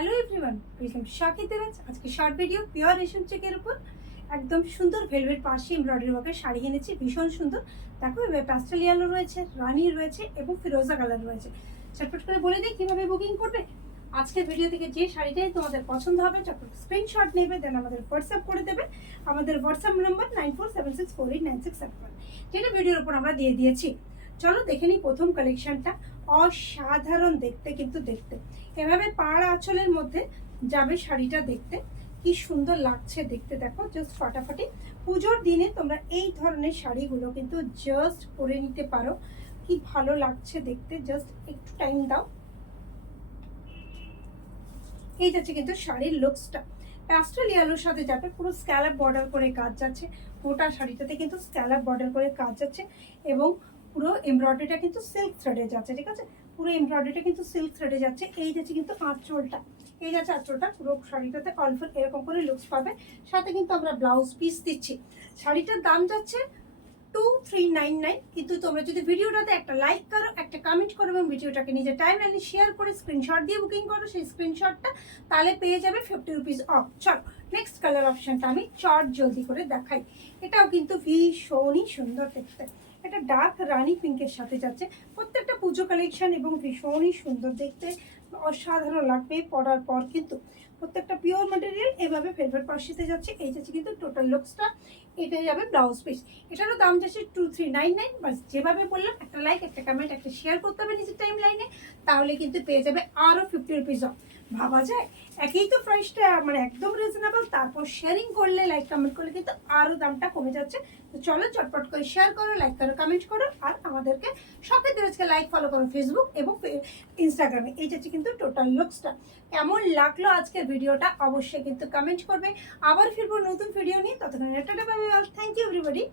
Hello everyone, welcome to Shakib Deraj. আজকে short video pure রেশম চেকের উপর একদম সুন্দর ভেলভেট পাশে এমব্রয়ডারি ওয়ার্কের শাড়ি এনেছি, ভীষণ সুন্দর। দেখো এবার প্যাস্টেল ইয়েলো রয়েছে, রানি রয়েছে এবং ফিরোজা কালার রয়েছে। চটপট করে বলে দিই কীভাবে বুকিং করবে। আজকের ভিডিও থেকে যে শাড়িটাই তোমাদের পছন্দ হবে চটপট স্ক্রিনশট নেবে, দেন আমাদের হোয়াটসঅ্যাপ করে দেবে। আমাদের হোয়াটসঅ্যাপ নাম্বার 9476489671, যেটা ভিডিওর উপর আমরা দিয়ে দিয়েছি। চলো দেখে নিই প্রথম কালেকশনটা। অসাধারণ দেখতে, কিন্তু দেখতে এভাবে পাড় আঁচলের মধ্যে যাবে শাড়িটা, দেখতে কি সুন্দর লাগছে দেখতে। দেখো জাস্ট ফাটাফাটি পুজোর দিনে তোমরা এই ধরনের শাড়িগুলো কিন্তু জাস্ট পরে নিতে পারো, কি ভালো লাগছে দেখতে। জাস্ট একটু টাইম দাও। এই যাচ্ছে কিন্তু শাড়ির লুকসটা, প্যাস্টেল ইয়েলোর সাথে যাবে, পুরো স্ক্যালাপ বর্ডার করে কাজ যাচ্ছে। গোটা শাড়িটাতে কিন্তু স্ক্যালাপ বর্ডার করে কাজ যাচ্ছে এবং পুরো এমব্রয়ডারিটা কিন্তু সিল্ক থ্রেডে যাচ্ছে। ঠিক আছে, পুরো এমব্রয়ডারিটা কিন্তু সিল্ক থ্রেডে যাচ্ছে। এই যাচ্ছে কিন্তু আঁচলটা, এই যাচ্ছে আঁচলটা। পুরো শাড়িটাতে অলফুল এরকম করে লুকস পাবে। সাথে কিন্তু আমরা ব্লাউজ পিস দিচ্ছি। শাড়িটার দাম যাচ্ছে 2399। কিন্তু তোমরা যদি ভিডিওটাতে একটা লাইক করো, একটা কমেন্ট করো এবং ভিডিওটাকে নিজের টাইম লাইনে শেয়ার করে স্ক্রিনশট দিয়ে বুকিং করো সেই স্ক্রিনশটটা, তাহলে পেয়ে যাবে 50 রুপিস অফ। চলো নেক্সট কালার অপশনটা আমি চট জলদি করে দেখাই। এটাও কিন্তু ভীষণই সুন্দর দেখতে। এটা ডার্ক রানি পিঙ্কের সাথে যাচ্ছে। প্রত্যেকটা পুজো কালেকশন এবং ভীষণই সুন্দর দেখতে, অসাধারণ লাগবে পরার পর। কিন্তু প্রত্যেকটা পিওর ম্যাটেরিয়াল এভাবে ভেলভেট পাশিতে যাচ্ছে। এই যাচ্ছে কিন্তু টোটাল লুকসটা। এটা যাবে ব্লাউজ পিস। এটারও দাম যাচ্ছে 2399। বাস যেভাবে বললাম, একটা লাইক, একটা কমেন্ট, একটা শেয়ার করতে হবে নিজের টাইম লাইনে, তাহলে কিন্তু পেয়ে যাবে আরও 50 রুপিস অফ। ভাবা যায়, একই তো প্রাইসটা, মানে একদম রিজনেবল, তারপর শেয়ারিং করলে, লাইক কমেন্ট করলে কিন্তু আরও দামটা কমে যাচ্ছে। তো চলো চটপট করে শেয়ার করো, লাইক করো, কমেন্ট করো, আর আমাদেরকে শাকিব দেরাজকে লাইক ফলো করো ফেসবুক এবং ইনস্টাগ্রামে। এই যাচ্ছে কিন্তু টোটাল লুকসটা। কেমন লাগলো আজকের ভিডিওটা অবশ্যই কিন্তু কমেন্ট করবে। আবার ফিরবো নতুন ভিডিও নিয়ে, ততক্ষণ একটা bye bye. Thank you everybody.